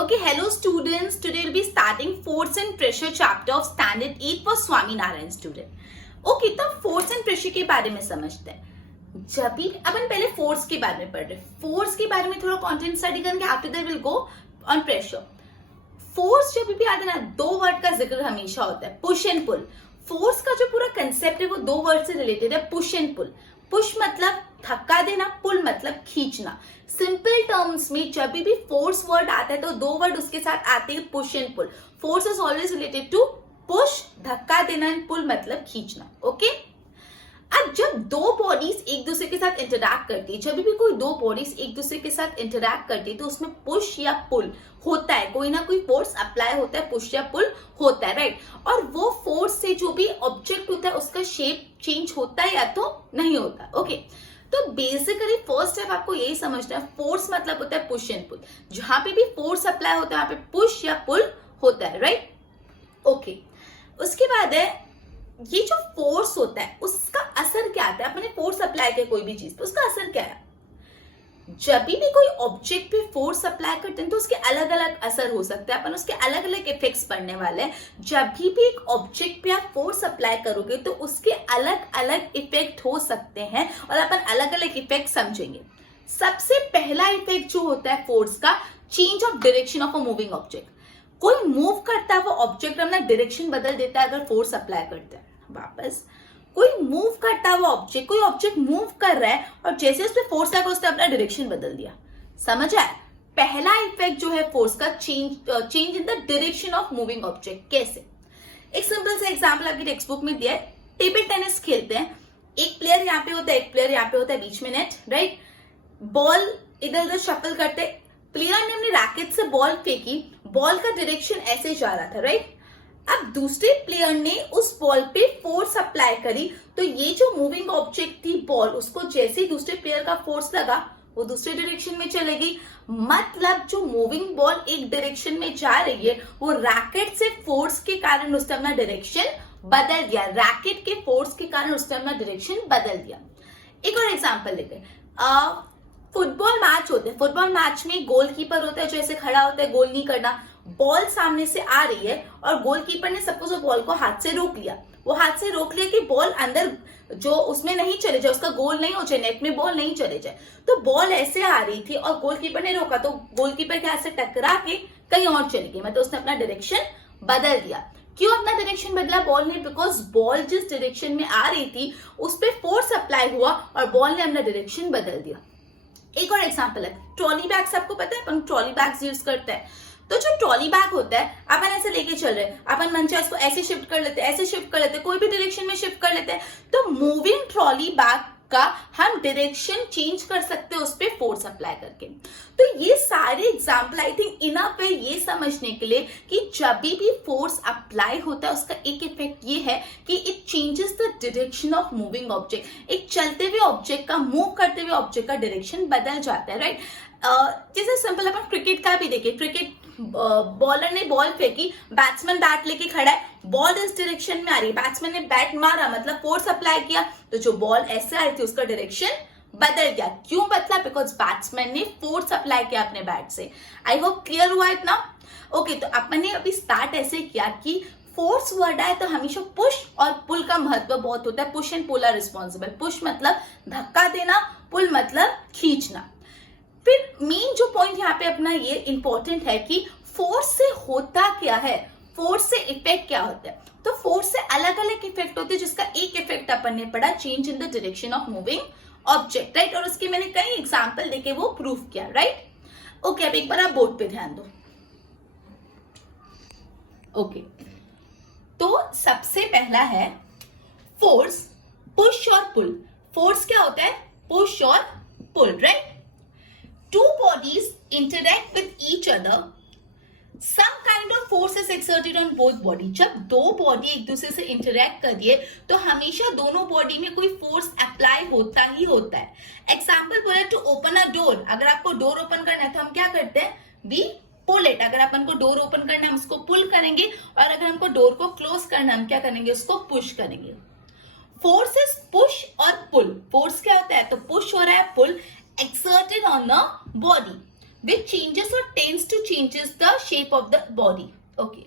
Okay, hello students. Today we'll be starting force and pressure chapter of standard 8 for Swaminarayan student. Okay, तो force and pressure के बारे में समझते हैं. जब भी अपन पहले force के बारे में पढ़ रहे, force के बारे में थोड़ा content study करेंगे. After that we'll go on pressure. Force जब भी आता है ना, दो वर्ड का जिक्र हमेशा होता है, push and pull. Force का जो पूरा कंसेप्ट है वो दो वर्ड से रिलेटेड है, push and pull. पुश मतलब धक्का देना, पुल मतलब खींचना. सिंपल टर्म्स में जब भी फोर्स वर्ड आता है तो दो वर्ड उसके साथ आते हैं, push and pull. Force is always related to push, धक्का देना, एंड पुल मतलब खींचना. ओके, अब जब दो बॉडीज एक दूसरे के साथ इंटरैक्ट करती है, जब भी कोई दो बॉडीज एक दूसरे के साथ इंटरैक्ट करती है तो उसमें पुश या पुल होता है, कोई ना कोई फोर्स अप्लाई होता है, पुश या पुल होता है, राइट. और वो फोर्स से जो भी ऑब्जेक्ट होता है उसका शेप चेंज होता है या तो नहीं होता. ओके, तो बेसिकली फर्स्ट स्टेप आपको यही समझना है, फोर्स मतलब होता है पुश एंड पुल. जहां पे भी फोर्स अप्लाई होता है वहां पे पुश या पुल होता है, राइट. ओके, उसके बाद है ये जो फोर्स होता है उसका असर क्या आता है. अपने फोर्स अप्लाई किया कोई भी चीज पे, उसका असर क्या है. जब भी कोई ऑब्जेक्ट पे फोर्स अप्लाई करते हैं तो उसके अलग अलग असर हो सकते हैं. अपन उसके अलग अलग इफेक्ट्स पढ़ने वाले हैं. जब भी एक ऑब्जेक्ट पे आप फोर्स अप्लाई करोगे तो उसके अलग अलग इफेक्ट हो सकते हैं और अपन अलग अलग इफेक्ट समझेंगे. सबसे पहला इफेक्ट जो होता है फोर्स का, change of direction of a moving object. कोई मूव करता है वो ऑब्जेक्ट अपना डायरेक्शन बदल देता है अगर फोर्स अप्लाई करता है. वापस कोई मूव करता हुआ ऑब्जेक्ट, कोई ऑब्जेक्ट मूव कर रहा है और जैसे उस पर फोर्स लगा उसने अपना डायरेक्शन बदल दिया. समझ आया. पहला इफेक्ट जो है फोर्स का, change in the direction of moving object. कैसे? एक सिंपल सा एग्जांपल आपकी टेक्स्ट बुक में दिया है. टेबल टेनिस खेलते हैं, एक प्लेयर यहाँ पे होता है, एक प्लेयर यहाँ पे होता है, बीच में नेट, राइट. बॉल इधर उधर शफल करते, प्लेयर ने अपनी रैकेट से बॉल फेंकी, बॉल का डायरेक्शन ऐसे जा रहा था, राइट. अब दूसरे प्लेयर ने उस बॉल पे फोर्स अप्लाई करी तो ये जो मूविंग ऑब्जेक्ट थी बॉल, उसको जैसे ही दूसरे प्लेयर का फोर्स लगा वो दूसरे डायरेक्शन में चलेगी. मतलब जो मूविंग बॉल एक डायरेक्शन में जा रही है वो रैकेट से फोर्स के कारण उसने अपना डायरेक्शन बदल दिया. रैकेट के फोर्स के कारण उसने अपना डायरेक्शन बदल दिया. एक और एग्जांपल लेते हैं. फुटबॉल मैच होते हैं, फुटबॉल मैच में गोलकीपर होता है जो ऐसे खड़ा होता है, गोल नहीं करना. बॉल सामने से आ रही है और गोलकीपर ने सपोज वो बॉल को हाथ से रोक लिया. वो हाथ से रोक लिया कि बॉल अंदर जो उसमें नहीं चले जाए, उसका गोल नहीं हो जाए, नेट में बॉल नहीं चले जाए. तो बॉल ऐसे आ रही थी और गोलकीपर ने रोका तो गोलकीपर के हाथ से टकरा के कहीं और चली गई. मतलब उसने अपना डायरेक्शन बदल दिया. क्यों अपना डायरेक्शन बदला बॉल ने? बिकॉज बॉल जिस डायरेक्शन में आ रही थी उस पर फोर्स अप्लाई हुआ और बॉल ने अपना डायरेक्शन बदल दिया. एक और एग्जांपल है, ट्रॉली बैग्स. आपको पता है अपन ट्रॉली बैग्स यूज करते हैं. तो जो ट्रॉली बैग होता है अपन ऐसे लेके चल रहे हैं, अपन मन चाहे इसको ऐसे शिफ्ट कर लेते हैं, ऐसे शिफ्ट कर लेते हैं, कोई भी डायरेक्शन में शिफ्ट कर लेते हैं. तो मूविंग ट्रॉली बैग का हम डायरेक्शन चेंज कर सकते हैं उस पर फोर्स अप्लाई करके. तो ये सारे एग्जाम्पल आई थिंक इनफ है ये समझने के लिए कि जब भी फोर्स अप्लाई होता है उसका एक इफेक्ट ये है कि it changes the direction of moving object. एक चलते हुए ऑब्जेक्ट का, मूव करते हुए ऑब्जेक्ट का डायरेक्शन बदल जाता है, राइट. जैसे सिंपल अपन क्रिकेट का भी देखिए. क्रिकेट बॉलर ने बॉल फेंकी, बैट्समैन बैट लेके खड़ा है, बॉल इस डायरेक्शन में आ रही है, बैट्समैन ने बैट मारा मतलब फोर्स अप्लाई किया तो जो बॉल ऐसे आ रही थी उसका डायरेक्शन बदल गया. क्यों बदला? बिकॉज बैट्समैन ने फोर्स अप्लाई किया अपने बैट से. आई होप क्लियर हुआ इतना. ओके, तो अपन ने अभी स्टार्ट ऐसे किया कि फोर्स वर्ड आए तो हमेशा पुश और पुल का महत्व बहुत होता है. Push and pull are responsible. Push मतलब धक्का देना, पुल मतलब खींचना. फिर मेन जो पॉइंट यहाँ पे अपना ये इंपॉर्टेंट है कि फोर्स से होता क्या है, फोर्स से इफेक्ट क्या होता है. तो फोर्स से अलग अलग इफेक्ट होते हैं जिसका एक इफेक्ट अपन ने पढ़ा, change in the direction of moving object, right. और उसके मैंने कई एग्जांपल देके वो प्रूफ किया, राइट. ओके, अब एक बार आप बोर्ड पे ध्यान दो. ओके, तो सबसे पहला है फोर्स, पुश और पुल. फोर्स क्या होता है? पुश और पुल, right. Two bodies interact with each other. Some kind of force is exerted on both body. जब दो बॉडी एक दूसरे से इंटरेक्ट करिए तो हमेशा दोनों बॉडी में कोई फोर्स अप्लाई होता ही होता है. एग्जाम्पल बोले टू ओपन अ डोर. अगर आपको डोर ओपन करना है तो हम क्या करते हैं? We pull it. अगर अपन को डोर ओपन करना है हम उसको पुल करेंगे और अगर हमको डोर को क्लोज करना है हम क्या करेंगे? उसको पुश करेंगे. फोर्स इज पुश और पुल. फोर्स क्या होता है? तो पुश हो रहा है, पुल exerted on a body. which changes or tends to changes the shape of the body. Okay.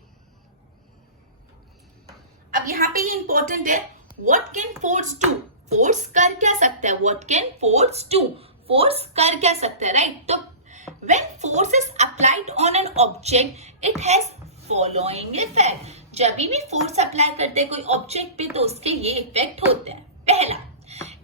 अब यहाँ पे ये इंपॉर्टेंट है, what can force do? Force कर क्या सकता है? what can force do? Force कर क्या सकता है, राइट? तो when force is applied on an object, it has following effect. जब भी फोर्स अप्लाई करते हैं कोई ऑब्जेक्ट पे तो उसके ये इफेक्ट होते हैं. पहला,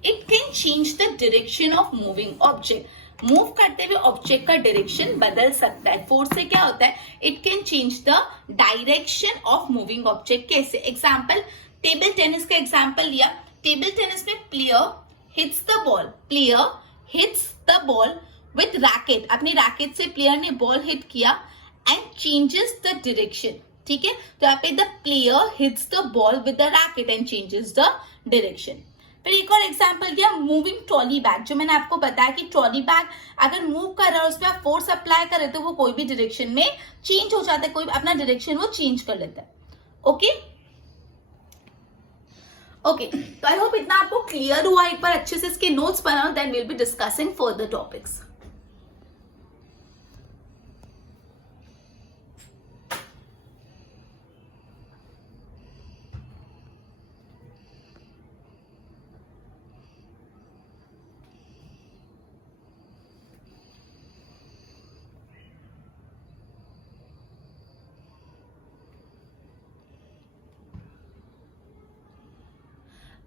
it can change the direction of moving object. Move करते हुए ऑब्जेक्ट का डायरेक्शन बदल सकता है. फोर्स से क्या होता है? It can change the direction of moving object. कैसे? एग्जाम्पल, टेबल टेनिस का एग्जाम्पल लिया. टेबल टेनिस में player hits the ball, player hits the ball with racket. अपनी रैकेट से प्लेयर ने बॉल हिट किया एंड चेंजेस द डायरेक्शन. ठीक है, तो यहाँ पे the player hits the ball with the racket and changes the direction. फिर एक और एग्जाम्पल किया, मूविंग ट्रॉली बैग. जो मैंने आपको बताया कि ट्रॉली बैग अगर मूव कर रहा है, उस पर आप फोर्स अप्लाई करे तो वो कोई भी डायरेक्शन में चेंज हो जाता है, कोई अपना डायरेक्शन वो चेंज कर लेता है. ओके ओके, तो आई होप इतना आपको क्लियर हुआ. एक बार अच्छे से इसके नोट्स बनाओ, then will be discussing further topics.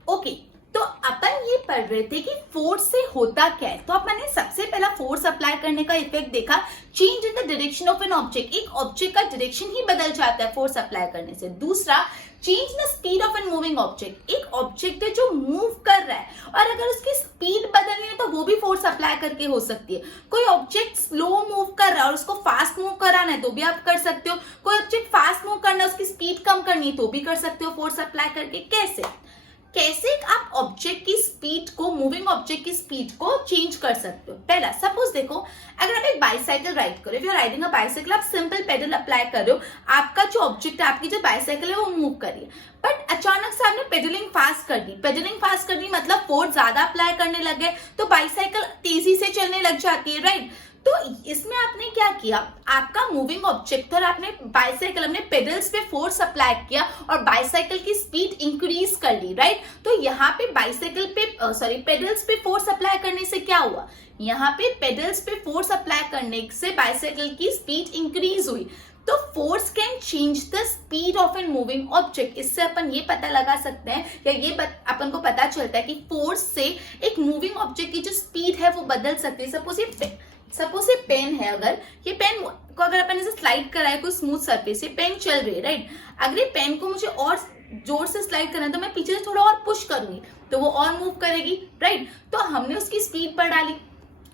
Okay, तो अपन ये पढ़ रहे थे कि फोर्स से होता क्या है. तो मैंने सबसे पहला फोर्स अप्लाई करने का इफेक्ट देखा, change in the direction of an object. एक ऑब्जेक्ट का डायरेक्शन ही बदल जाता है फोर्स अप्लाई करने से. दूसरा, change the speed of an moving object. एक ऑब्जेक्ट है जो मूव कर रहा है और अगर उसकी स्पीड बदलनी है तो वो भी फोर्स अप्लाई करके हो सकती है. कोई ऑब्जेक्ट स्लो मूव कर रहा है और उसको फास्ट मूव कराना है तो भी आप कर सकते हो. कोई ऑब्जेक्ट फास्ट मूव करना है, उसकी स्पीड कम करनी है तो भी कर सकते हो फोर्स अप्लाई करके. कैसे आप ऑब्जेक्ट की स्पीड को, मूविंग ऑब्जेक्ट की स्पीड को चेंज कर सकते हो. पहला, सपोज देखो, अगर आप एक बाइसाइकिल राइड करो, if you are riding a bicycle, आप सिंपल पेडल अप्लाई कर रहे हो, आपका जो ऑब्जेक्ट है, आपकी जो बाइसाइकिल है वो मूव कर रही है. बट अचानक से आपने पेडलिंग फास्ट कर दी. पेडलिंग फास्ट करनी मतलब फोर्स ज्यादा अप्लाई करने लगे तो बाइसाइकिल तेजी से चलने लग जाती है, राइट? तो इसमें आपने क्या किया, आपका मूविंग ऑब्जेक्ट और आपने बाइसाइकिल, अपने पेडल्स पे फोर्स अप्लाई किया और बाइसाइकिल की स्पीड इंक्रीज कर ली, राइट? तो यहाँ पे बाइसाइकिल पे पेडल्स पे फोर्स अप्लाई करने से क्या हुआ, यहाँ पे पेडल्स पे फोर्स अप्लाई करने से बाइसाइकिल की स्पीड इंक्रीज हुई. तो force can change the speed of an moving object. इससे अपन ये पता लगा सकते हैं या ये अपन को पता चलता है कि फोर्स से एक मूविंग ऑब्जेक्ट की जो स्पीड है वो बदल सकती है. सपोज ये पेन है, अगर ये पेन को अगर अपन इसे स्लाइड कराए कोई स्मूथ सरफेस, ये पेन चल रही है, राइट? अगर ये पेन को मुझे और जोर से स्लाइड करना है तो मैं पीछे से थोड़ा और पुश करूंगी तो वो और मूव करेगी, राइट? तो हमने उसकी स्पीड बढ़ा ली.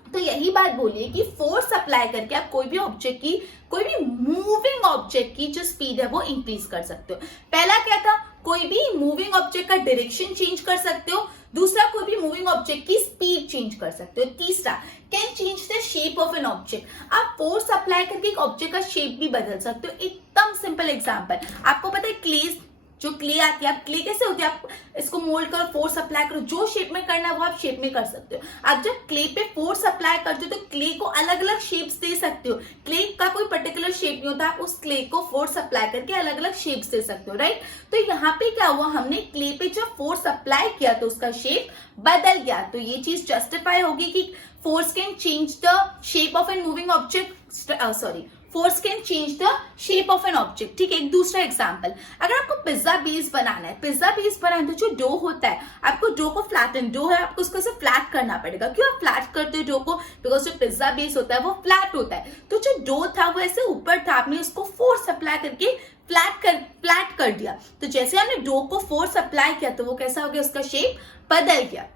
तो यही बात बोलिए कि फोर्स अप्लाई करके आप कोई भी ऑब्जेक्ट की, कोई भी मूविंग ऑब्जेक्ट की जो स्पीड है वो इंक्रीज कर सकते हो. पहला क्या था, कोई भी मूविंग ऑब्जेक्ट का डायरेक्शन चेंज कर सकते हो. दूसरा, कोई भी मूविंग ऑब्जेक्ट की स्पीड चेंज कर सकते हो. तीसरा, can change the shape of an object. आप फोर्स अप्लाई करके एक ऑब्जेक्ट का शेप भी बदल सकते हो. एकदम सिंपल एग्जांपल, आपको पता है क्ले, जो क्ले आती है, आप क्ले कैसे होती है, आप इसको मोल्ड करो, फोर्स अप्लाई करो, जो शेप में करना है वो आप शेप में कर सकते हो. आप जब क्ले पे फोर्स अप्लाई करते हो तो क्ले को अलग अलग शेप्स दे सकते हो. क्ले का कोई पर्टिकुलर शेप नहीं होता, आप उस क्ले को फोर्स अप्लाई करके अलग अलग शेप्स दे सकते हो, राइट? तो यहाँ पे क्या हुआ, हमने क्ले पे जब फोर्स अप्लाई किया तो उसका शेप बदल गया. तो ये चीज जस्टिफाई होगी कि force can change the shape of an moving object. Force can change the shape of an object. ठीक है, एक दूसरा एग्जांपल, अगर आपको पिज्जा बेस बनाना है, तो जो डो होता है, आपको डो को फ्लैटन, डो है आपको उसको फ्लैट करना पड़ेगा. क्यों आप फ्लैट करते हो डो को? बिकॉज जो पिज्जा बेस होता है वो फ्लैट होता है. तो जो डो था वो ऐसे ऊपर था, आपने उसको फोर्स अप्लाई करके फ्लैट कर दिया. तो जैसे हमने डो को फोर्स अप्लाई किया तो वो कैसा हो गया, उसका शेप बदल गया.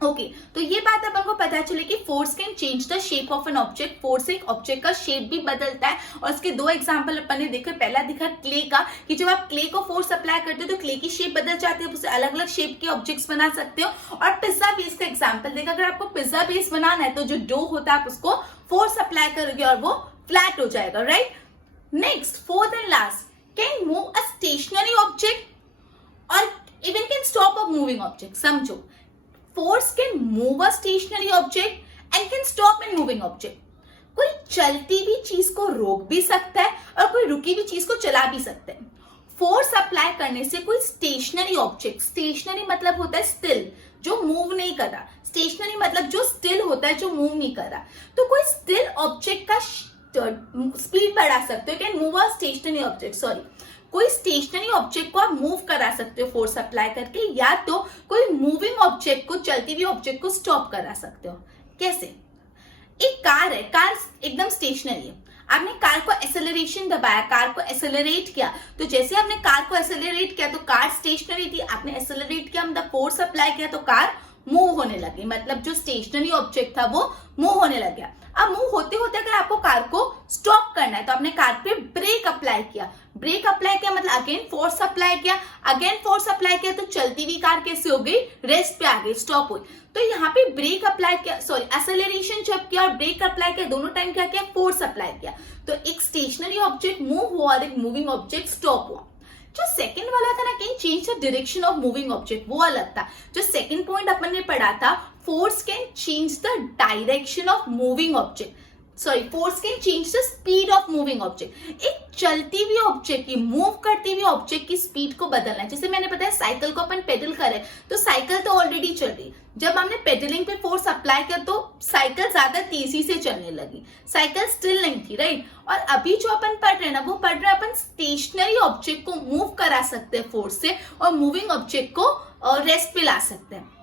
ओके, तो ये बात अपन को पता चले कि force can change the shape of an object. Force से एक ऑब्जेक्ट का शेप भी बदलता है. और इसके दो एग्जांपल अपन ने देखे. पहला दिखा क्ले का, कि जब आप क्ले को फोर्स अप्लाई करते हो तो क्ले की शेप बदल जाती है, उससे अलग अलग शेप के ऑब्जेक्ट्स बना सकते हो. और पिज्जा बेस का एग्जाम्पल देखा, अगर आपको पिज्जा बेस बनाना है तो जो डो होता है आप उसको फोर्स अप्लाई करोगे और वो फ्लैट हो जाएगा, right? Next, fourth and last, can move a stationary object और even can stop a moving object. समझो, force can move a stationary object and can stop a moving object. कोई चलती हुई चीज को रोक भी सकता है और कोई रुकी हुई चीज को चला भी सकता है। फोर्स अप्लाई करने से कोई स्टेशनरी ऑब्जेक्ट, स्टेशनरी मतलब होता है स्टिल, जो मूव नहीं कर रहा, स्टेशनरी मतलब जो स्टिल होता है, जो मूव नहीं कर रहा, तो कोई स्टिल ऑब्जेक्ट का स्पीड बढ़ा सकते हो, can move a stationary object, sorry, कोई स्टेशनरी ऑब्जेक्ट को आप मूव करा सकते हो फोर्स अप्लाई करके, या तो कोई मूविंग ऑब्जेक्ट को, चलती हुई ऑब्जेक्ट को स्टॉप करा सकते हो। कैसे? एक कार है, कार एकदम स्टेशनरी है, आपने कार को एक्सेलरेशन दबाया, कार को एक्सेलरेट किया, तो जैसे आपने कार को एक्सेलरेट किया तो कार स्टेशनरी थी, आपने एक्सेलरेट किया मतलब फोर्स अप्लाई किया तो कार मूव होने लगी, मतलब जो स्टेशनरी ऑब्जेक्ट था वो मूव होने लग गया। अब मूव होते होते अगर आपको कार को स्टॉप करना है तो आपने कार पे ब्रेक अप्लाई किया, ब्रेक अप्लाई किया मतलब अगेन फोर्स अप्लाई किया, अगेन फोर्स अप्लाई किया, तो चलती हुई कार कैसे हो गई, रेस्ट पे आ गई, स्टॉप हुई। तो यहाँ पे ब्रेक अप्लाई किया, सॉरी एक्सेलरेशन जब किया और ब्रेक अप्लाई किया, दोनों टाइम क्या किया, फोर्स अप्लाई किया, तो एक स्टेशनरी ऑब्जेक्ट मूव हुआ और एक मूविंग ऑब्जेक्ट स्टॉप हुआ। जो सेकंड वाला था ना, can change the direction of moving object, वो अलग था। जो सेकंड पॉइंट अपन ने पढ़ा था, force can change the direction of moving object, sorry force can change the speed of moving object. एक चलती हुई ऑब्जेक्ट की, मूव करती हुई ऑब्जेक्ट की स्पीड को बदलना है। जैसे मैंने बताया साइकिल को अपन पेडल करें तो साइकिल तो ऑलरेडी चल रही, जब हमने पेडलिंग पे फोर्स अप्लाई किया तो साइकिल ज्यादा तेजी से चलने लगी, साइकिल स्टिल नहीं थी, राइट। और अभी जो अपन पढ़ रहे हैं ना, वो पढ़ रहे हैं अपन स्टेशनरी ऑब्जेक्ट को मूव करा सकते हैं फोर्स से और मूविंग ऑब्जेक्ट को रेस्ट पे ला सकते हैं।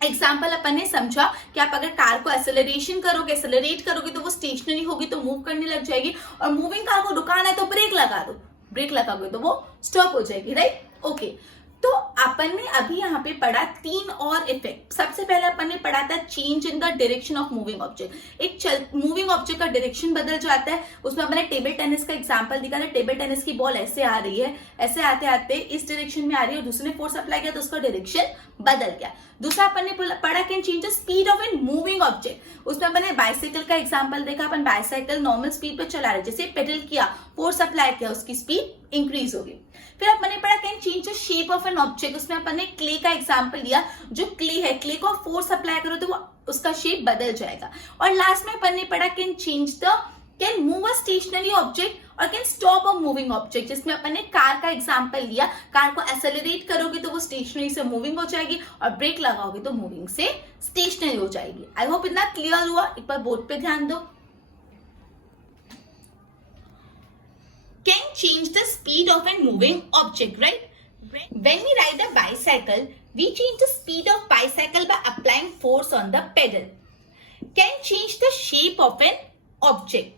एग्जाम्पल अपन ने समझा कि आप अगर कार को एक्सेलरेशन करोगे, एक्सेलरेट करोगे तो वो स्टेशनरी होगी, तो मूव करने लग जाएगी, और मूविंग कार को रुकाना है तो ब्रेक लगा दो, ब्रेक लगाओगे तो वो स्टॉप हो जाएगी, राइट। ओके, तो अपन ने अभी यहाँ पे पढ़ा तीन और इफेक्ट। सबसे पहले अपन ने पढ़ा था change in the direction of moving object, एक मूविंग ऑब्जेक्ट का डायरेक्शन बदल जाता है। उसमें अपन ने टेबल टेनिस का एग्जांपल दिखा था, टेबल टेनिस की बॉल ऐसे आ रही है, ऐसे आते आते इस डायरेक्शन में आ रही है और दूसरे ने फोर्स अप्लाई किया तो उसका डायरेक्शन बदल गया। दूसरा अपन ने पढ़ा can change the speed of an moving object, उसमें अपन ने बाइसाइकिल का एग्जांपल देखा, अपन बाइसाइकिल नॉर्मल स्पीड पे चला रहे, जैसे पेडल किया, फोर्स अप्लाई किया, उसकी स्पीड इंक्रीज होगी। फिर अपन ने पढ़ा can change the shape of an object, उसमें अपन ने क्ले का एग्जांपल लिया, जो क्ले है, क्ले को फोर्स अप्लाई करो तो वो उसका शेप बदल जाएगा। और लास्ट में अपन ने पढ़ा can move a stationary object और can stop a moving object, जिसमें अपन ने कार का एग्जांपल लिया, कार को एक्सेलरेट करोगे तो वो स्टेशनरी से मूविंग हो जाएगी और ब्रेक लगाओगे तो मूविंग से स्टेशनरी हो जाएगी। आई होप इतना क्लियर हुआ। एक बार बोर्ड पे ध्यान दो। Can change the speed of a moving object, right? When we ride a bicycle, we change the speed of bicycle by applying force on the pedal. Can change the shape of an object.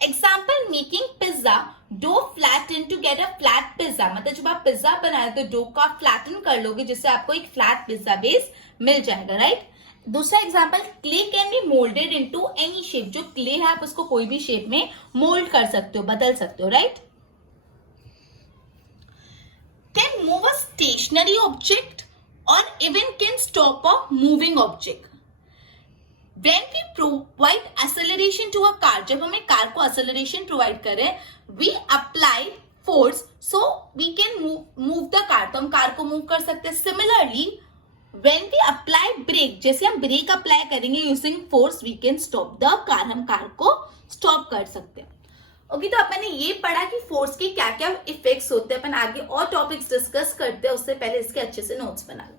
Example, making pizza, dough flatten to get a flat pizza. मतलब जब आप pizza बनाए तो dough का flatten कर लोगे जिससे आपको एक फ्लैट पिज्जा बेस मिल जाएगा, राइट। दूसरा example, clay can be moulded into any shape, जो क्ले है आप उसको कोई भी शेप में मोल्ड कर सकते हो, बदल सकते हो, right. Can move a stationary object or even can stop a moving object. When we provide acceleration to a car, जब हमें कार को acceleration provide करें, we apply force so we can move the car, तो हम car को move कर सकते हैं। Similarly, when we apply brake, जैसे हम ब्रेक अप्लाई करेंगे using force, we can stop the car, हम कार को स्टॉप कर सकते हैं। ओके, तो अपन ने ये पढ़ा कि फोर्स के क्या क्या इफेक्ट्स होते हैं। अपन आगे और टॉपिक्स डिस्कस करते हैं, उससे पहले इसके अच्छे से नोट्स बना लो।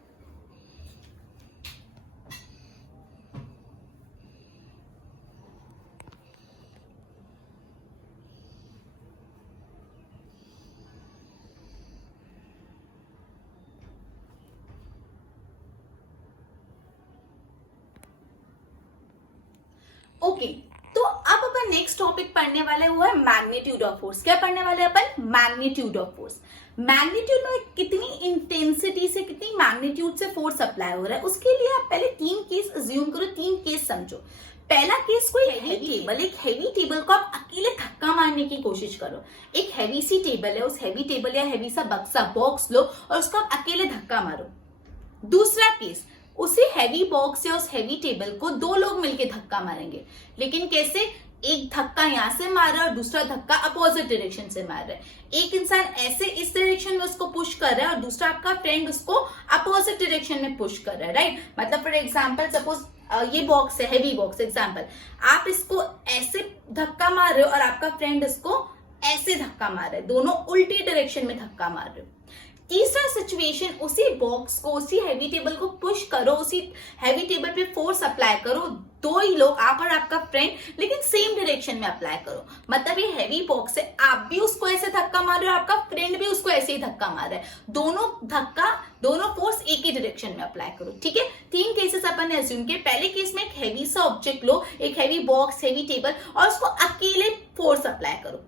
ओके, तो अब अपन नेक्स्ट टॉपिक पढ़ने वाले वो है मैग्नीट्यूड ऑफ फोर्स। क्या पढ़ने वाले अपन? Magnitude of force. मैग्नीट्यूड में कितनी इंटेंसिटी से, कितनी मैग्नीट्यूड से फोर्स अप्लाई हो रहा है, उसके लिए आप पहले तीन केस अज्यूम करो, तीन केस समझो। पहला केस, कोई हैवी टेबल, एक हैवी टेबल को आप अकेले धक्का मारने की कोशिश करो। एक हैवी सी टेबल है, उस हैवी टेबल या हैवी सा बक्सा बॉक्स लो और उसको आप अकेले धक्का मारो। दूसरा केस, उसी हैवी बॉक्स या उस हैवी टेबल को दो लोग मिलके धक्का मारेंगे, लेकिन कैसे? एक धक्का यहां से मार रहा है और दूसरा धक्का अपोजिट डायरेक्शन से मार रहा है। एक इंसान ऐसे इस डायरेक्शन में उसको पुश कर रहा है और दूसरा आपका फ्रेंड उसको अपोजिट डायरेक्शन में पुश कर रहा है, राइट। मतलब फॉर एग्जांपल, सपोज ये बॉक्स है, हैवी बॉक्स एग्जाम्पल, आप इसको ऐसे धक्का मार रहे हो और आपका फ्रेंड इसको ऐसे धक्का मार रहे, दोनों उल्टी डायरेक्शन में धक्का मार रहे हो। तीसरा सिचुएशन, उसी बॉक्स को, उसी हैवी टेबल को पुश करो, उसी हैवी टेबल पे फोर्स अप्लाई करो, दो ही लोग, आप और आपका फ्रेंड, लेकिन सेम डायरेक्शन में अप्लाई करो। मतलब ये हैवी बॉक्स है, आप भी उसको ऐसे धक्का मार रहे हो, आपका फ्रेंड भी उसको ऐसे ही धक्का मार रहा है, दोनों फोर्स एक ही डायरेक्शन में अप्लाई करो। ठीक है, 3 केसेस अपन ने अज्यूम किए। पहले केस में एक हैवी सा ऑब्जेक्ट लो, एक हैवी बॉक्स, हैवी टेबल, और उसको अकेले फोर्स अप्लाई करो।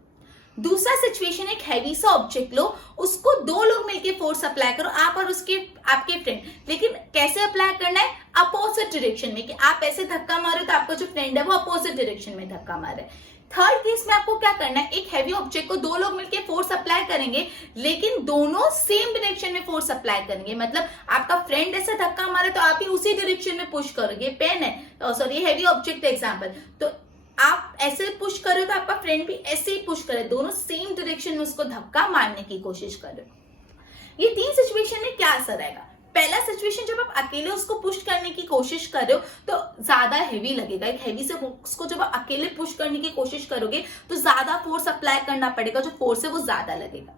दूसरा सिचुएशन, एक हैवी सा ऑब्जेक्ट लो, उसको 2 लोग मिलकर फोर्स अप्लाई करो, आप और आपके फ्रेंड, लेकिन कैसे अप्लाई करना है, अपोजिट डायरेक्शन में, कि आप ऐसे धक्का मारो तो आपका जो फ्रेंड है वो अपोजिट डायरेक्शन में धक्का मारे। थर्ड केस में आपको क्या करना है, एक हैवी ऑब्जेक्ट को 2 लोग मिलकर फोर्स अप्लाई करेंगे, लेकिन दोनों सेम डायरेक्शन में फोर्स अप्लाई करेंगे। मतलब आपका फ्रेंड ऐसे धक्का मारे तो आप भी उसी डायरेक्शन में पुश करोगे। पेन है, सॉरी हैवी ऑब्जेक्ट एग्जाम्पल, तो आप ऐसे पुश करो तो आपका फ्रेंड भी ऐसे ही पुश करे, दोनों सेम डायरेक्शन में उसको धक्का मारने की कोशिश करो। ये 3 सिचुएशन में क्या असर आएगा? पहला सिचुएशन, जब आप अकेले उसको पुश करने की कोशिश कर रहे हो तो ज्यादा हैवी लगेगा। एक हैवी से बॉक्स को जब आप अकेले पुश करने की कोशिश करोगे तो ज्यादा फोर्स अप्लाई करना पड़ेगा, जो फोर्स है वो ज्यादा लगेगा।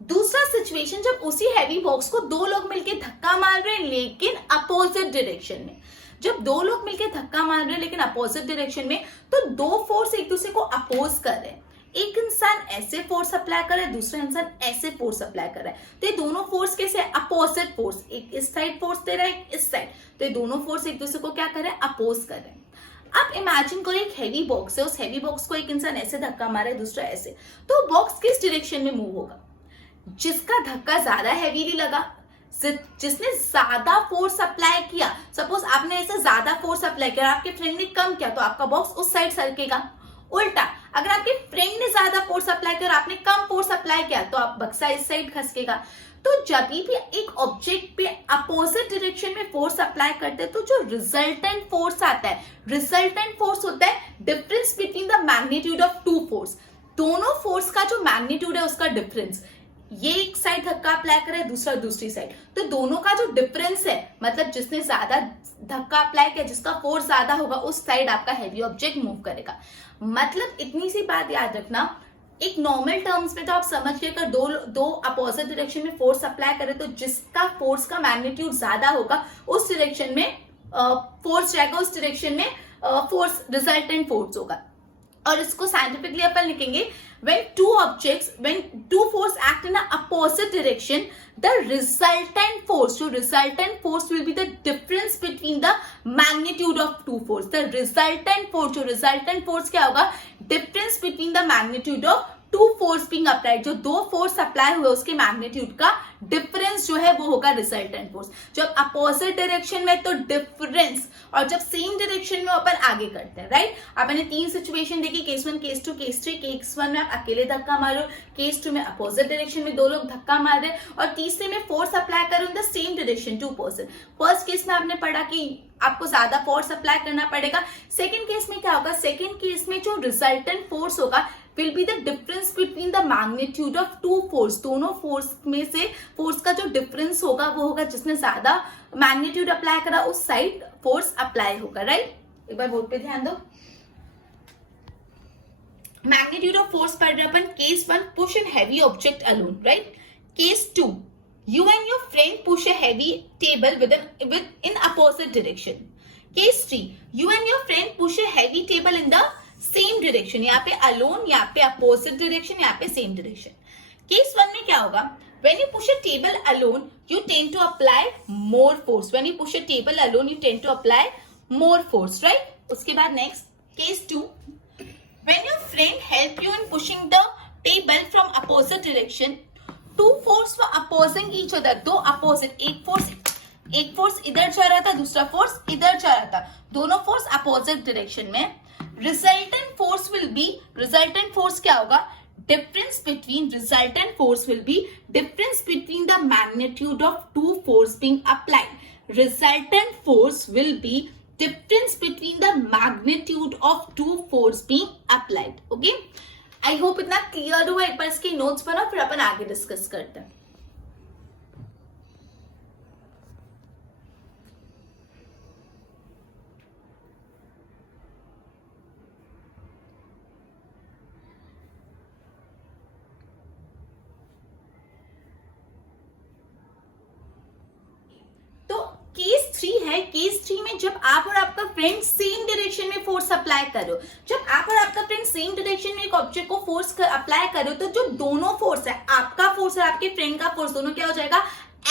दूसरा सिचुएशन, जब उसी हैवी बॉक्स को 2 लोग मिलकर धक्का मार रहे हैं लेकिन अपोजिट डायरेक्शन में, जब 2 लोग मिलकर धक्का मार रहे हैं लेकिन अपोजिट डायरेक्शन में, तो 2 फोर्स एक दूसरे को अपोज कर रहे हैं। एक इंसान ऐसे फोर्स अप्लाई कर रहा है, दूसरा इंसान ऐसे फोर्स अप्लाई कर रहा है, तो ये दोनों फोर्स कैसे, अपोजिट फोर्स, एक इस साइड फोर्स दे रहा है, एक इस साइड, तो ये दोनों फोर्स एक दूसरे को क्या कर रहे हैं, अपोज कर रहे हैं। आप इमेजिन करो एक हैवी बॉक्स है, उस हैवी बॉक्स को एक इंसान ऐसे धक्का मारे, दूसरा ऐसे, तो बॉक्स किस डायरेक्शन में मूव होगा? जिसका धक्का ज्यादा हैवीली लगा, जिसने ज्यादा फोर्स अप्लाई किया, सपोज आपने ऐसे ज्यादा फोर्स अप्लाई किया और आपके फ्रेंड ने कम किया, तो आपका बॉक्स उस साइड सरकेगा। उल्टा, अगर आपके फ्रेंड ने ज्यादा फोर्स अप्लाई किया और आपने कम फोर्स अप्लाई किया, तो आप बक्सा इस साइड खसकेगा। तो जब भी एक ऑब्जेक्ट पे अपोजिट डायरेक्शन में फोर्स अप्लाई करते हैं, तो जो रिजल्टेंट फोर्स आता है, रिजल्टेंट फोर्स होता है difference between the magnitude of 2 force. दोनों फोर्स का जो मैग्नीट्यूड है उसका डिफरेंस, ये एक साइड धक्का अप्लाई करे, दूसरा दूसरी साइड, तो दोनों का जो डिफरेंस है, मतलब जिसने ज्यादा धक्का अप्लाई किया, जिसका फोर्स ज्यादा होगा, उस साइड आपका हैवी ऑब्जेक्ट मूव करेगा। मतलब इतनी सी बात याद रखना, एक नॉर्मल टर्म्स में तो आप समझ के, अगर दो अपोजिट डायरेक्शन में फोर्स अप्लाई करें तो जिसका फोर्स का मैग्नीट्यूड ज्यादा होगा उस डायरेक्शन में फोर्स जाएगा, उस डायरेक्शन में फोर्स रिजल्टेंट फोर्स होगा। और इसको साइंटिफिकली अपन लिखेंगे, when two force act in an opposite direction, the resultant force will be the difference between the magnitude of 2 force. The resultant force क्या होगा, difference between the magnitude of 2 force being applied, जो 2 force apply हुए उसके magnitude का difference जो है वो होगा रिजल्टेंट फोर्स। जब अपोजिट डायरेक्शन में तो डिफरेंस, और जब सेम डायरेक्शन में अपन आगे करते हैं, राइट। आपने 3 सिचुएशन देखी, केस 1, केस 2, केस 3। केस 1 में आप अकेले धक्का मारो, केस 2 में अपोजिट डायरेक्शन में 2 लोग धक्का मार रहे, और तीसरे में फोर्स अप्लाई करो in the same direction 2 person. First case में आपने पढ़ा कि आपको ज्यादा फोर्स अप्लाई करना पड़ेगा। सेकेंड केस में क्या होगा, सेकेंड केस में जो रिजल्टेंट फोर्स होगा will be the difference between the magnitude of 2 force. दोनों फोर्स में से फोर्स का जो डिफरेंस होगा वो होगा जिसने ज्यादा मैग्नीट्यूड अप्लाई करा, उस साइड फोर्स अप्लाई होगा, राइट। एक बार बोर्ड पे ध्यान दो। मैग्नीट्यूड ऑफ फोर्स पढ़ रहे अपन। Case 1, push an heavy object alone, right. Case 2, you and your friend push a heavy table in opposite direction. Case 3, you and your friend push a heavy table in the same direction, यहाँ पे alone, यहाँ पे opposite direction, यहाँ पे same direction. Case 1 में क्या होगा, when you push a table alone you tend to apply more force. When you push a table alone you tend to apply more force, right? उसके बाद next case 2, when your friend help you in pushing the table from opposite direction, 2 force were opposing each other. 2 opposite, एक force इधर जा रहा था, दूसरा force इधर जा रहा था, दोनों फोर्स अपोजिट डायरेक्शन में। Resultant force will B, resultant force क्या होगा, difference between resultant force will be difference between the magnitude of 2 force being applied. Resultant force will be difference between the magnitude of 2 force being applied. Okay? I hope इतना clear हुआ। एक बार इसके notes बनाओ, फिर अपन आगे discuss करते हैं। 3 है, केस 3 में जब आप और आपका फ्रेंड सेम डायरेक्शन में फोर्स अप्लाई करो, जब आप और आपका फ्रेंड सेम डायरेक्शन में एक ऑब्जेक्ट को फोर्स अप्लाई करो, तो जो दोनों फोर्स है, आपका फोर्स और आपके फ्रेंड का फोर्स, दोनों क्या हो जाएगा,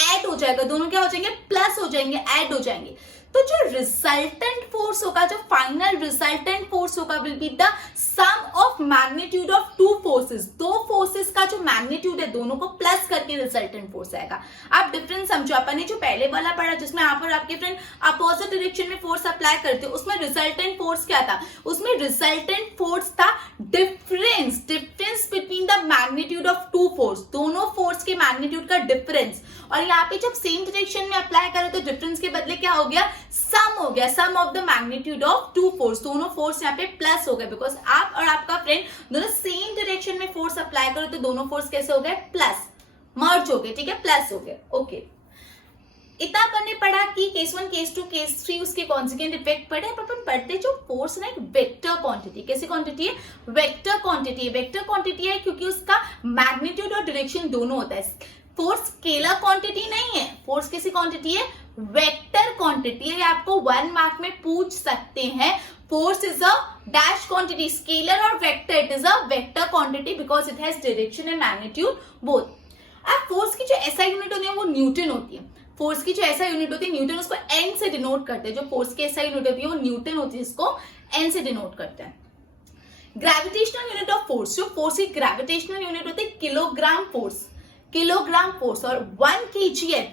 ऐड हो जाएगा, दोनों क्या हो जाएंगे, प्लस हो जाएंगे, ऐड हो जाएंगे। तो जो रिजल्टेंट फोर्स होगा, जो फाइनल रिजल्टेंट फोर्स होगा, will be the sum of magnitude of two forces. दो फोर्सेस का जो मैग्नीट्यूड है, दोनों को प्लस करके रिजल्टेंट फोर्स आएगा। आप डिफरेंस समझो, अपन ने जो पहले वाला पढ़ा जिसमें आप और आपके फ्रेंड अपोजिट डायरेक्शन में फोर्स अप्लाई करते हो, उसमें रिजल्टेंट फोर्स क्या था, उसमें रिजल्टेंट फोर्स था difference between the magnitude of two force, दोनों फोर्स के मैग्नीट्यूड का डिफरेंस। और यहाँ पे जब सेम डायरेक्शन में अप्लाई करो तो डिफरेंस के बदले क्या हो गया, सम हो गया, sum of the magnitude of two force, दोनों फोर्स यहाँ पे प्लस हो गए, बिकॉज आप और आपका फ्रेंड दोनों सेम डायरेक्शन में फोर्स अप्लाई करो तो दोनों फोर्स कैसे हो गए, प्लस, मर्ज हो गए, ठीक है, प्लस हो गए। ओके, इतना अपन ने पढ़ा कि केस 1, केस 2, केस 3 उसके कॉन्सिक्वेंट इफेक्ट पढ़े। अब अपन पढ़ते जो फोर्स ना एक वेक्टर क्वांटिटी, कैसी क्वांटिटी है, वेक्टर क्वांटिटी है। वेक्टर क्वांटिटी है क्योंकि उसका मैग्नीट्यूड और डायरेक्शन दोनों होता है। फोर्स स्केलर क्वांटिटी नहीं है, फोर्स कैसी क्वांटिटी है, वेक्टर क्वांटिटी है। आपको 1 मार्क में पूछ सकते हैं, force is a dash quantity, scalar और vector, it is a vector quantity because it has direction and magnitude both. अब फोर्स की जो एसआई यूनिट होती है वो न्यूटन होती है। फोर्स की जो एसआई यूनिट होती है न्यूटन, उसको एन से डिनोट करते हैं। जो फोर्स की एसआई यूनिट होती है वो न्यूटन होती है, इसको एन से डिनोट करते हैं। ग्रेविटेशनल यूनिट ऑफ फोर्स, जो फोर्स की ग्रेविटेशनल यूनिट होती है किलोग्राम फोर्स, किलोग्राम फोर्स। और 1 kgf,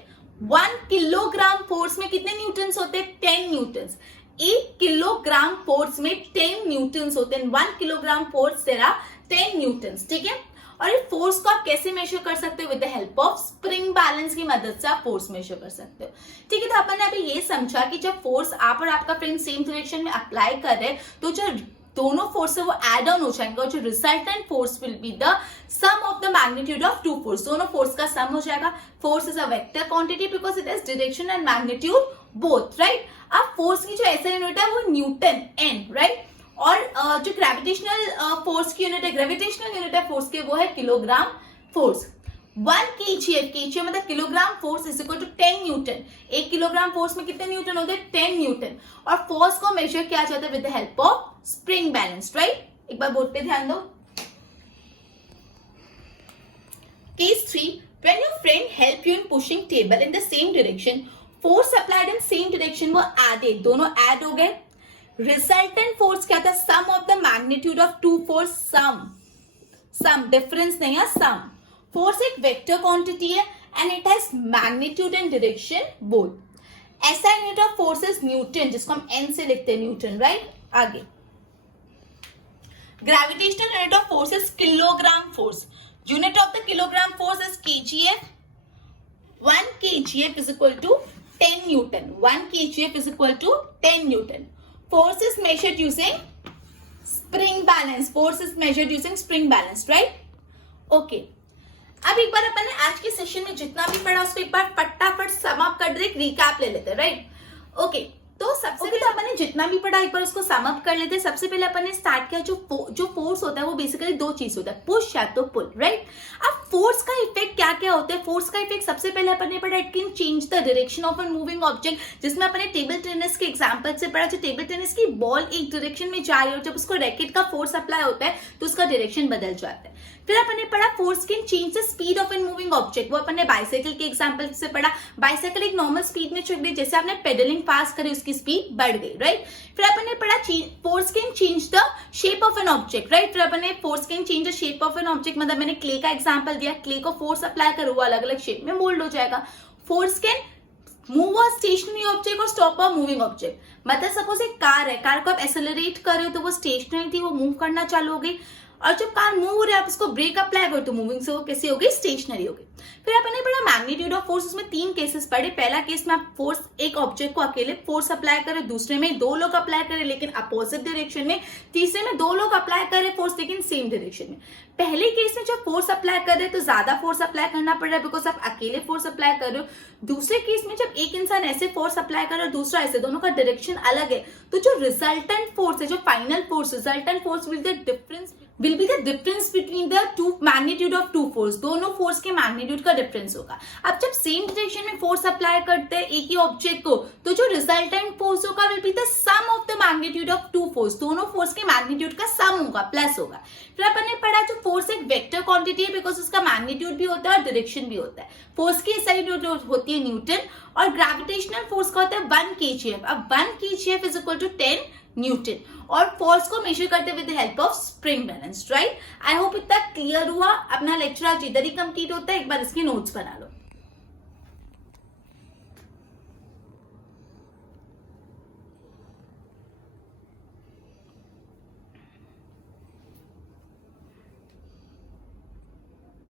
1 किलोग्राम फोर्स में कितने न्यूटन्स होते हैं, 10 न्यूटन्स। 1 किलोग्राम फोर्स में 10 न्यूटन्स होते हैं। 1 किलोग्राम फोर्स तेरा 10 न्यूटन्स, ठीक है। और ये फोर्स को आप कैसे मेजर कर सकते हो, with the help of spring balance की मदद से आप फोर्स मेजर कर सकते हो, ठीक है। तो अपन ने अभी ये समझा कि जब फोर्स आप और आपका फ्रेंड सेम डायरेक्शन में अप्लाई कर रहे हैं तो जो दोनों फोर्स है वो एड ऑन हो जाएंगे और जो resultant force will be the sum of the magnitude of two force, दोनों फोर्स का सम हो जाएगा। Force is a vector quantity because it has direction and magnitude both, right. अब फोर्स की जो ऐसा यूनिट है वो न्यूटन, एन, राइट। और जो ग्रेविटेशनल फोर्स की यूनिट है, ग्रेविटेशनल यूनिट है फोर्स के, वो है किलोग्राम फोर्स। 1 kgf, kgf मतलब kilogram force is equal to 10 newton. 1 kilogram force में कितने न्यूटन होते हैं, 10 न्यूटन। और फोर्स को मेजर किया जाता है with the help of spring balance, right. एक बार बोर्ड पे ध्यान दो। Case 3, when your friend help you in pushing table in the same direction, force applied in same direction वो added, दोनों add हो गए। रिजल्टेंट फोर्स क्या था, sum of the magnitude of two force, sum difference नहीं है, sum. Force एक vector quantity है and it has magnitude and direction both. ऐसा unit of force is newton, जिसको हम एन से लिखते हैं, न्यूटन, राइट। आगे gravitational unit of force is kilogram force. Unit of the kilogram force is kgf। 1 kgf is equal to 10 Newton. 1 kgf is equal to 10 Newton. Force is measured using spring balance. Force is measured using spring balance, right? Okay. अब एक बार अपन ने आज के session में जितना भी पढ़ा उसको एक बार फटाफट सम अप कर दे, एक रिकैप ले लेते हैं, राइट। ओके, तो सबसे पहले अपन ने जितना भी पढ़ा एक बार उसको सम अप कर लेते हैं। सबसे पहले अपन ने स्टार्ट किया, जो फोर्स होता है वो बेसिकली दो चीज होता है, पुश या तो पुल, राइट। अब फोर्स का इफेक्ट क्या क्या होता है, फोर्स का इफेक्ट सबसे पहले अपन ने पढ़ा, it can change the direction of an moving object, जिसमें अपन ने टेबल टेनिस के एग्जांपल से पढ़ा। जो टेबल टेनिस की बॉल एक डायरेक्शन में जा रही है और जब उसको रैकेट का फोर्स अप्लाई होता है तो उसका डायरेक्शन बदल जाता है। फिर अपन ने पढ़ा force can change the speed of an moving object, वो अपन ने बाइसाइकिल के एग्जांपल से पढ़ा। बाइसाइकिल एक नॉर्मल स्पीड में चल रही है, जैसे आपने पेडलिंग फास्ट करी उसकी स्पीड बढ़ गई, राइट। फिर अपन ने पढ़ा force can change the shape of an object, right. फिर अपन ने force can change the shape of an object, मतलब मैंने क्ले का एग्जांपल दिया, क्ले को फोर्स अप्लाई करो वो अलग अलग शेप में मोल्ड हो जाएगा। Force can move a stationary object और स्टॉप अ मूविंग ऑब्जेक्ट, मतलब सपोज एक कार है, कार को आप एक्सेलरेट कर रहे हो तो वो स्टेशनरी थी, वो मूव करना चालू हो गई। और जब कार मूव हो रही है आप उसको ब्रेक अप्लाई करो तो मूविंग से वो कैसी हो गई, स्टेशनरी हो गई। फिर अपन ने पढ़ा मैग्नीट्यूड ऑफ फोर्स, उसमें 3 केसेस पढ़े। पहला केस में आप फोर्स एक ऑब्जेक्ट को अकेले फोर्स अप्लाई करें, दूसरे में 2 लोग अप्लाई करें लेकिन अपोजिट डायरेक्शन में, तीसरे में 2 लोग अप्लाई करें फोर्स लेकिन सेम डायरेक्शन में। पहले केस में जब फोर्स अप्लाई कर रहे तो ज्यादा फोर्स अप्लाई करना पड़ रहा है बिकॉज आप अकेले फोर्स अप्लाई कर रहे हो। दूसरे केस में जब एक इंसान ऐसे फोर्स अप्लाई कर रहा है दूसरा ऐसे, दोनों का डायरेक्शन अलग है, तो जो रिजल्टेंट फोर्स है, जो final force, resultant force will the difference will be the difference between the two magnitude of two force, दोनों फोर्स के मैग्नीट्यूड का डिफरेंस होगा। अब जब सेम डायरेक्शन में फोर्स अप्लाई करते हैं एक ही ऑब्जेक्ट को, तो जो रिजल्टेंट फोर्स होगा will be the sum of the magnitude of two force, दोनों फोर्स के मैग्नीट्यूड का सम होगा, प्लस होगा। फिर अपन ने पढ़ा जो फोर्स एक वेक्टर क्वांटिटी है बिकॉज उसका मैग्नीट्यूड भी होता है और डायरेक्शन भी होता है। फोर्स की साइड होती है न्यूटन और ग्रेविटेशनल फोर्स का होता है 1 kgf। अब 1 kgf is equal to 10 newton और फोर्स को मेजर करते with the help of spring balance, right. I hope इतना क्लियर हुआ। अपना लेक्चर आज इधर ही कंप्लीट होता है, एक बार इसके नोट्स बना लो।